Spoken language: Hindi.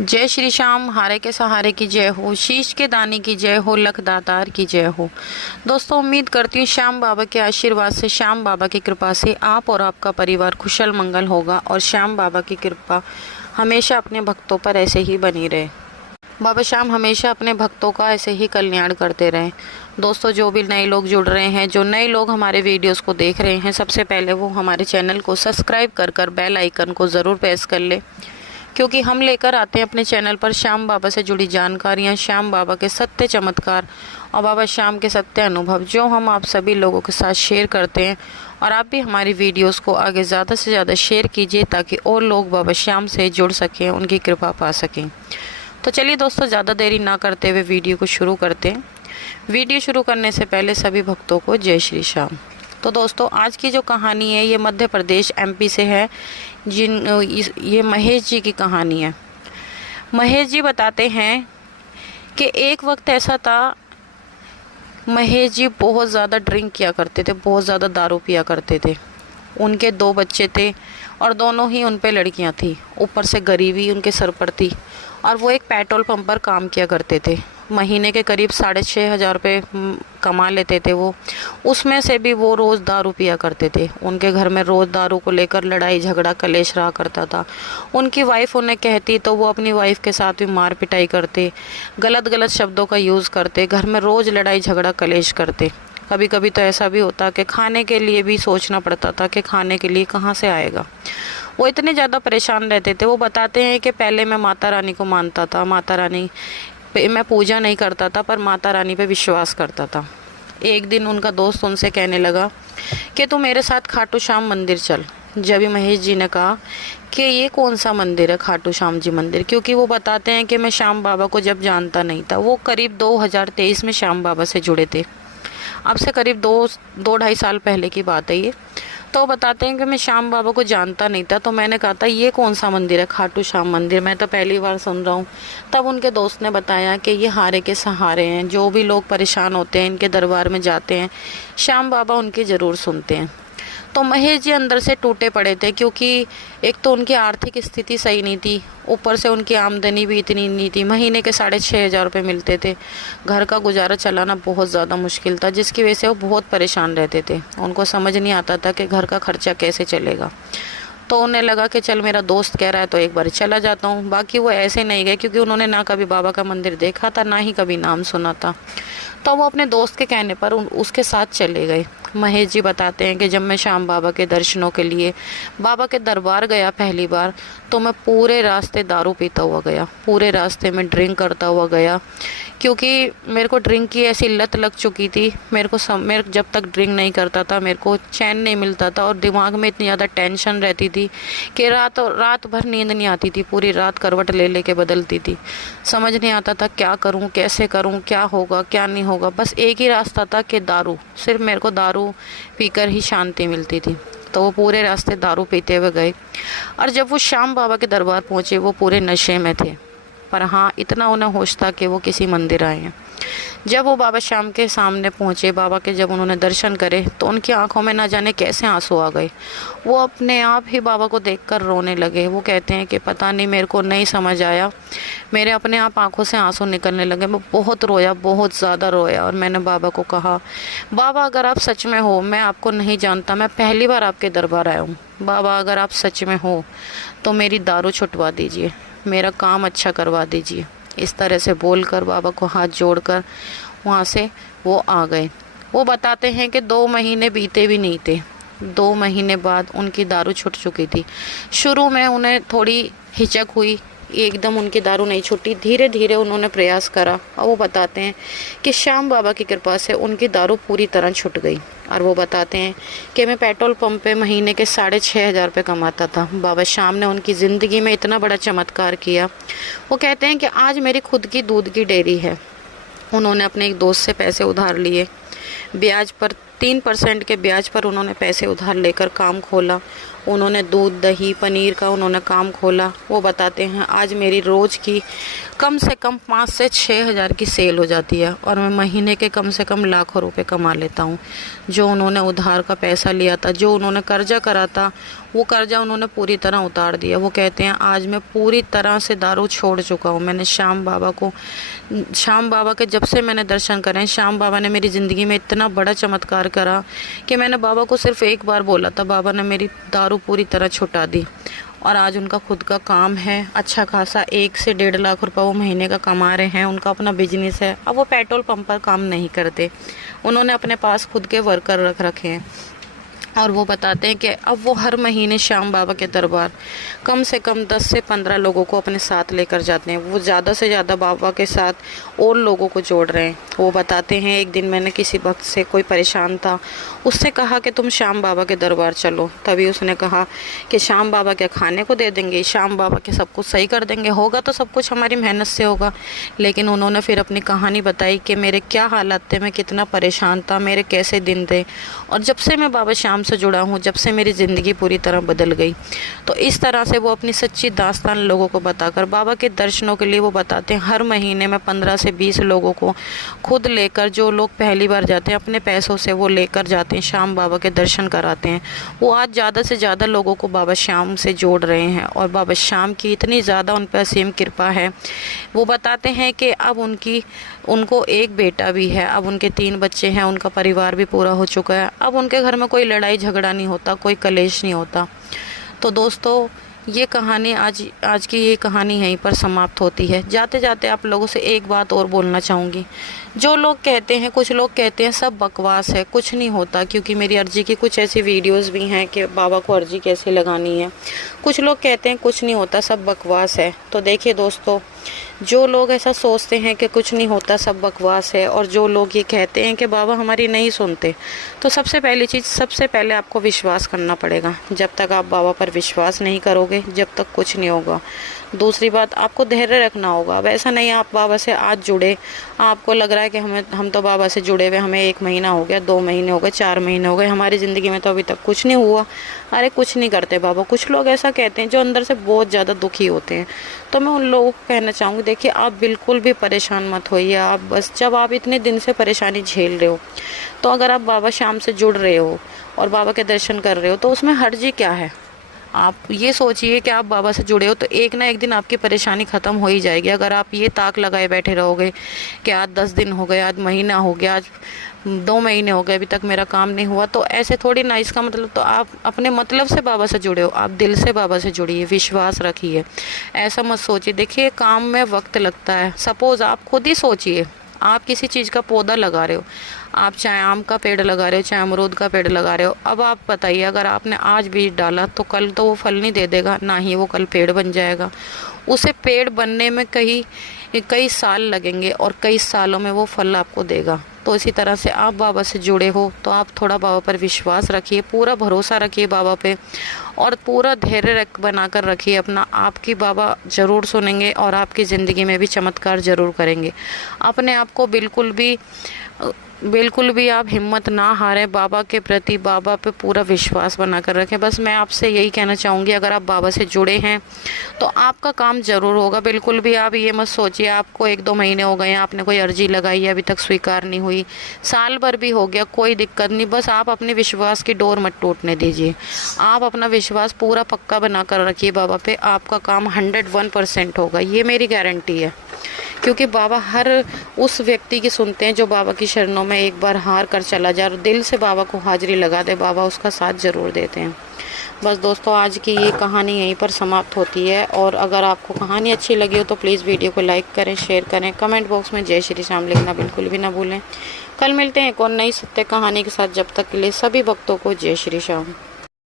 जय श्री श्याम, हारे के सहारे की जय हो, शीश के दाने की जय हो, लख दातार की जय हो। दोस्तों, उम्मीद करती हूँ श्याम बाबा के आशीर्वाद से, श्याम बाबा की कृपा से आप और आपका परिवार कुशल मंगल होगा और श्याम बाबा की कृपा हमेशा अपने भक्तों पर ऐसे ही बनी रहे। बाबा श्याम हमेशा अपने भक्तों का ऐसे ही कल्याण करते रहें। दोस्तों, जो भी नए लोग जुड़ रहे हैं, जो नए लोग हमारे वीडियोस को देख रहे हैं, सबसे पहले वो हमारे चैनल को सब्सक्राइब कर बेल आइकन को ज़रूर प्रेस कर ले, क्योंकि हम लेकर आते हैं अपने चैनल पर श्याम बाबा से जुड़ी जानकारियाँ, श्याम बाबा के सत्य चमत्कार और बाबा श्याम के सत्य अनुभव, जो हम आप सभी लोगों के साथ शेयर करते हैं। और आप भी हमारी वीडियोस को आगे ज़्यादा से ज़्यादा शेयर कीजिए, ताकि और लोग बाबा श्याम से जुड़ सकें, उनकी कृपा पा सकें। तो चलिए दोस्तों, ज़्यादा देरी ना करते हुए वीडियो को शुरू करते हैं। वीडियो शुरू करने से पहले सभी भक्तों को जय श्री श्याम। तो दोस्तों, आज की जो कहानी है ये मध्य प्रदेश एमपी से है। ये महेश जी की कहानी है। महेश जी बताते हैं कि एक वक्त ऐसा था, महेश जी बहुत ज़्यादा ड्रिंक किया करते थे, बहुत ज़्यादा दारू पिया करते थे। उनके 2 बच्चे थे और दोनों ही उन पे लड़कियां थी। ऊपर से गरीबी उनके सर पर थी और वो एक पेट्रोल पंप पर काम किया करते थे। महीने के करीब 6,500 रुपये कमा लेते थे वो। उसमें से भी वो रोज़ दारू पिया करते थे। उनके घर में रोज़ दारू को लेकर लड़ाई झगड़ा कलेश रहा करता था। उनकी वाइफ उन्हें कहती तो वो अपनी वाइफ के साथ भी मार पिटाई करते, गलत गलत शब्दों का यूज़ करते, घर में रोज़ लड़ाई झगड़ा कलेश करते। कभी कभी तो ऐसा भी होता कि खाने के लिए भी सोचना पड़ता था कि खाने के लिए कहाँ से आएगा। वो इतने ज़्यादा परेशान रहते थे। वो बताते हैं कि पहले मैं माता रानी को मानता था, माता रानी पे मैं पूजा नहीं करता था, पर माता रानी पे विश्वास करता था। एक दिन उनका दोस्त उनसे कहने लगा कि तू मेरे साथ खाटू श्याम मंदिर चल। जब महेश जी ने कहा कि ये कौन सा मंदिर है खाटू श्याम जी मंदिर, क्योंकि वो बताते हैं कि मैं श्याम बाबा को जब जानता नहीं था। वो करीब 2023 में श्याम बाबा से जुड़े थे। अब से करीब 2-2.5 साल पहले की बात है ये। तो बताते हैं कि मैं श्याम बाबा को जानता नहीं था, तो मैंने कहा था ये कौन सा मंदिर है खाटू श्याम मंदिर, मैं तो पहली बार सुन रहा हूँ। तब उनके दोस्त ने बताया कि ये हारे के सहारे हैं। जो भी लोग परेशान होते हैं, इनके दरबार में जाते हैं, श्याम बाबा उनकी ज़रूर सुनते हैं। तो महेश जी अंदर से टूटे पड़े थे, क्योंकि एक तो उनकी आर्थिक स्थिति सही नहीं थी, ऊपर से उनकी आमदनी भी इतनी नहीं थी। महीने के 6,500 रुपये मिलते थे। घर का गुजारा चलाना बहुत ज़्यादा मुश्किल था, जिसकी वजह से वो बहुत परेशान रहते थे। उनको समझ नहीं आता था कि घर का खर्चा कैसे चलेगा। तो उन्हें लगा कि चल मेरा दोस्त कह रहा है तो एक बार चला जाता हूँ। बाकी वो ऐसे नहीं गए, क्योंकि उन्होंने ना कभी बाबा का मंदिर देखा था, ना ही कभी नाम सुना था। तो वो अपने दोस्त के कहने पर उसके साथ चले गए। महेश जी बताते हैं कि जब मैं श्याम बाबा के दर्शनों के लिए बाबा के दरबार गया पहली बार, तो मैं पूरे रास्ते दारू पीता हुआ गया, पूरे रास्ते में ड्रिंक करता हुआ गया, क्योंकि मेरे को ड्रिंक की ऐसी लत लग चुकी थी। मेरे जब तक ड्रिंक नहीं करता था, मेरे को चैन नहीं मिलता था और दिमाग में इतनी ज़्यादा टेंशन रहती थी कि रात भर नींद नहीं आती थी। पूरी रात करवट ले लेके बदलती थी। समझ नहीं आता था क्या करूं, कैसे करूं, क्या होगा क्या नहीं होगा। बस एक ही रास्ता था कि दारू, सिर्फ मेरे को दारू पीकर ही शांति मिलती थी। तो वो पूरे रास्ते दारू पीते हुए गए और जब वो श्याम बाबा के दरबार पहुँचे, वो पूरे नशे में थे। पर हाँ, इतना उन्हें होश था कि वो किसी मंदिर आए हैं। जब वो बाबा श्याम के सामने पहुँचे, बाबा के जब उन्होंने दर्शन करे, तो उनकी आंखों में ना जाने कैसे आंसू आ गए। वो अपने आप ही बाबा को देखकर रोने लगे। वो कहते हैं कि पता नहीं, मेरे को नहीं समझ आया, मेरे अपने आप आंखों से आंसू निकलने लगे। मैं बहुत रोया, बहुत ज़्यादा रोया और मैंने बाबा को कहा, बाबा अगर आप सच में हो, मैं आपको नहीं जानता, मैं पहली बार आपके दरबार आया हूँ। बाबा अगर आप सच में हो तो मेरी दारू छुटवा दीजिए, मेरा काम अच्छा करवा दीजिए। इस तरह से बोलकर बाबा को हाथ जोड़कर वहाँ से वो आ गए। वो बताते हैं कि 2 महीने बीते भी नहीं थे। 2 महीने बाद उनकी दारू छूट चुकी थी। शुरू में उन्हें थोड़ी हिचक हुई, एकदम उनकी दारू नहीं छूटी। धीरे धीरे उन्होंने प्रयास करा और वो बताते हैं कि श्याम बाबा की कृपा से उनकी दारू पूरी तरह छूट गई। और वो बताते हैं कि मैं पेट्रोल पंप पे महीने के 6,500 रुपये कमाता था। बाबा श्याम ने उनकी ज़िंदगी में इतना बड़ा चमत्कार किया। वो कहते हैं कि आज मेरी खुद की दूध की डेयरी है। उन्होंने अपने एक दोस्त से पैसे उधार लिए, ब्याज पर 3% के ब्याज पर उन्होंने पैसे उधार लेकर काम खोला उन्होंने दूध दही पनीर का उन्होंने काम खोला। वो बताते हैं आज मेरी रोज़ की कम से कम 5 से 6 हज़ार की सेल हो जाती है और मैं महीने के कम से कम लाखों रुपए कमा लेता हूँ। जो उन्होंने उधार का पैसा लिया था, जो उन्होंने कर्जा करा था, वो कर्जा उन्होंने पूरी तरह उतार दिया। वो कहते हैं आज मैं पूरी तरह से दारू छोड़ चुका हूँ। मैंने श्याम बाबा के जब से मैंने दर्शन करे, श्याम बाबा ने मेरी ज़िंदगी में इतना बड़ा चमत्कार करा कि मैंने बाबा को सिर्फ एक बार बोला था, बाबा ने मेरी दारू पूरी तरह छुटा दी। और आज उनका खुद का काम है, अच्छा खासा 1 से 1.5 लाख रुपए वो महीने का कमा रहे हैं। उनका अपना बिजनेस है। अब वो पेट्रोल पंप पर काम नहीं करते, उन्होंने अपने पास खुद के वर्कर रख रखे हैं। और वो बताते हैं कि अब वो हर महीने श्याम बाबा के दरबार कम से कम 10 से 15 लोगों को अपने साथ लेकर जाते हैं। वो ज़्यादा से ज़्यादा बाबा के साथ और लोगों को जोड़ रहे हैं। वो बताते हैं एक दिन मैंने किसी भक्त से, कोई परेशान था, उससे कहा कि तुम श्याम बाबा के दरबार चलो। तभी उसने कहा कि श्याम बाबा क्या खाने को दे देंगे, श्याम बाबा के सब कुछ सही कर देंगे, होगा तो सब कुछ हमारी मेहनत से होगा। लेकिन उन्होंने फिर अपनी कहानी बताई कि मेरे क्या हालात थे, मैं कितना परेशान था, मेरे कैसे दिन थे। और जब से मैं बाबा श्याम से जुड़ा हूँ, जब से मेरी ज़िंदगी पूरी तरह बदल गई। तो इस तरह से वो अपनी सच्ची दास्तान लोगों को बताकर बाबा के दर्शनों के लिए वो बताते हैं हर महीने में 15 से 20 लोगों को खुद लेकर, जो लोग पहली बार जाते हैं अपने पैसों से वो लेकर जाते हैं, श्याम बाबा के दर्शन कराते हैं। वो आज ज़्यादा से ज़्यादा लोगों को बाबा श्याम से जोड़ रहे हैं और बाबा श्याम की इतनी ज़्यादा उन पर असीम कृपा है। वो बताते हैं कि अब उनको एक बेटा भी है, अब उनके 3 बच्चे हैं, उनका परिवार भी पूरा हो चुका है। अब उनके घर में कोई लड़ाई झगड़ा नहीं होता, कोई कलेश नहीं होता। तो दोस्तों ये कहानी आज की ये कहानी यहीं पर समाप्त होती है। जाते जाते आप लोगों से एक बात और बोलना चाहूँगी। जो लोग कहते हैं, कुछ लोग कहते हैं सब बकवास है, कुछ नहीं होता, क्योंकि मेरी अर्जी की कुछ ऐसी वीडियोस भी हैं कि बाबा को अर्जी कैसे लगानी है। कुछ लोग कहते हैं कुछ नहीं होता, सब बकवास है। तो देखिए दोस्तों, जो लोग ऐसा सोचते हैं कि कुछ नहीं होता, सब बकवास है, और जो लोग ये कहते हैं कि बाबा हमारी नहीं सुनते, तो सबसे पहली चीज़, सबसे पहले आपको विश्वास करना पड़ेगा। जब तक आप बाबा पर विश्वास नहीं करोगे, जब तक कुछ नहीं होगा। दूसरी बात, आपको धैर्य रखना होगा। अब ऐसा नहीं आप बाबा से आज जुड़े, आपको लग रहा है कि हम तो बाबा से जुड़े हुए, हमें 1 महीना हो गया, 2 महीने हो गए, 4 महीने हो गए, हमारी ज़िंदगी में तो अभी तक कुछ नहीं हुआ। अरे कुछ नहीं करते बाबा। कुछ लोग ऐसा कहते हैं जो अंदर से बहुत ज़्यादा दुखी होते हैं। तो मैं उन लोगों को कहना चाहूँगी, देखिए आप बिल्कुल भी परेशान मत होइए। आप बस, जब आप इतने दिन से परेशानी झेल रहे हो, तो अगर आप बाबा श्याम से जुड़ रहे हो और बाबा के दर्शन कर रहे हो, तो उसमें हर्जी क्या है। आप ये सोचिए कि आप बाबा से जुड़े हो तो एक ना एक दिन आपकी परेशानी ख़त्म हो ही जाएगी। अगर आप ये ताक लगाए बैठे रहोगे कि आज 10 दिन हो गए, आज महीना हो गया, आज 2 महीने हो गए, अभी तक मेरा काम नहीं हुआ, तो ऐसे थोड़ी ना। इसका मतलब तो आप अपने मतलब से बाबा से जुड़े हो, आप दिल से बाबा से जुड़िए, विश्वास रखिए। ऐसा मत सोचिए। देखिए काम में वक्त लगता है। सपोज़ आप खुद ही सोचिए, आप किसी चीज़ का पौधा लगा रहे हो, आप चाहे आम का पेड़ लगा रहे हो, चाहे अमरूद का पेड़ लगा रहे हो। अब आप बताइए, अगर आपने आज बीज डाला तो कल तो वो फल नहीं दे देगा, ना ही वो कल पेड़ बन जाएगा। उसे पेड़ बनने में कई साल लगेंगे और कई सालों में वो फल आपको देगा। तो इसी तरह से आप बाबा से जुड़े हो तो आप थोड़ा बाबा पर विश्वास रखिए, पूरा भरोसा रखिए बाबा पे, और पूरा धैर्य बनाकर रखिए अपना। आपकी बाबा ज़रूर सुनेंगे और आपकी ज़िंदगी में भी चमत्कार ज़रूर करेंगे। अपने आप को बिल्कुल भी आप हिम्मत ना हारें। बाबा के प्रति, बाबा पे पूरा विश्वास बनाकर रखें। बस मैं आपसे यही कहना चाहूँगी, अगर आप बाबा से जुड़े हैं तो आपका काम ज़रूर होगा। बिल्कुल भी आप ये मत सोचिए आपको 1-2 महीने हो गए हैं, आपने कोई अर्जी लगाई है, अभी तक स्वीकार नहीं हुई, साल भर भी हो गया, कोई दिक्कत नहीं। बस आप अपने विश्वास की डोर मत टूटने दीजिए। आप अपना विश्वास पूरा पक्का बनाकर रखिए बाबा पे, आपका काम 101% होगा, ये मेरी गारंटी है। क्योंकि बाबा हर उस व्यक्ति की सुनते हैं जो बाबा की शरणों में एक बार हार कर चला जाए और दिल से बाबा को हाजिरी लगा दे, बाबा उसका साथ ज़रूर देते हैं। बस दोस्तों, आज की ये कहानी यहीं पर समाप्त होती है। और अगर आपको कहानी अच्छी लगी हो तो प्लीज़ वीडियो को लाइक करें, शेयर करें, कमेंट बॉक्स में जय श्री श्याम लिखना बिल्कुल भी ना भूलें। कल मिलते हैं एक और नई सत्य कहानी के साथ। जब तक के लिए सभी भक्तों को जय श्री श्याम।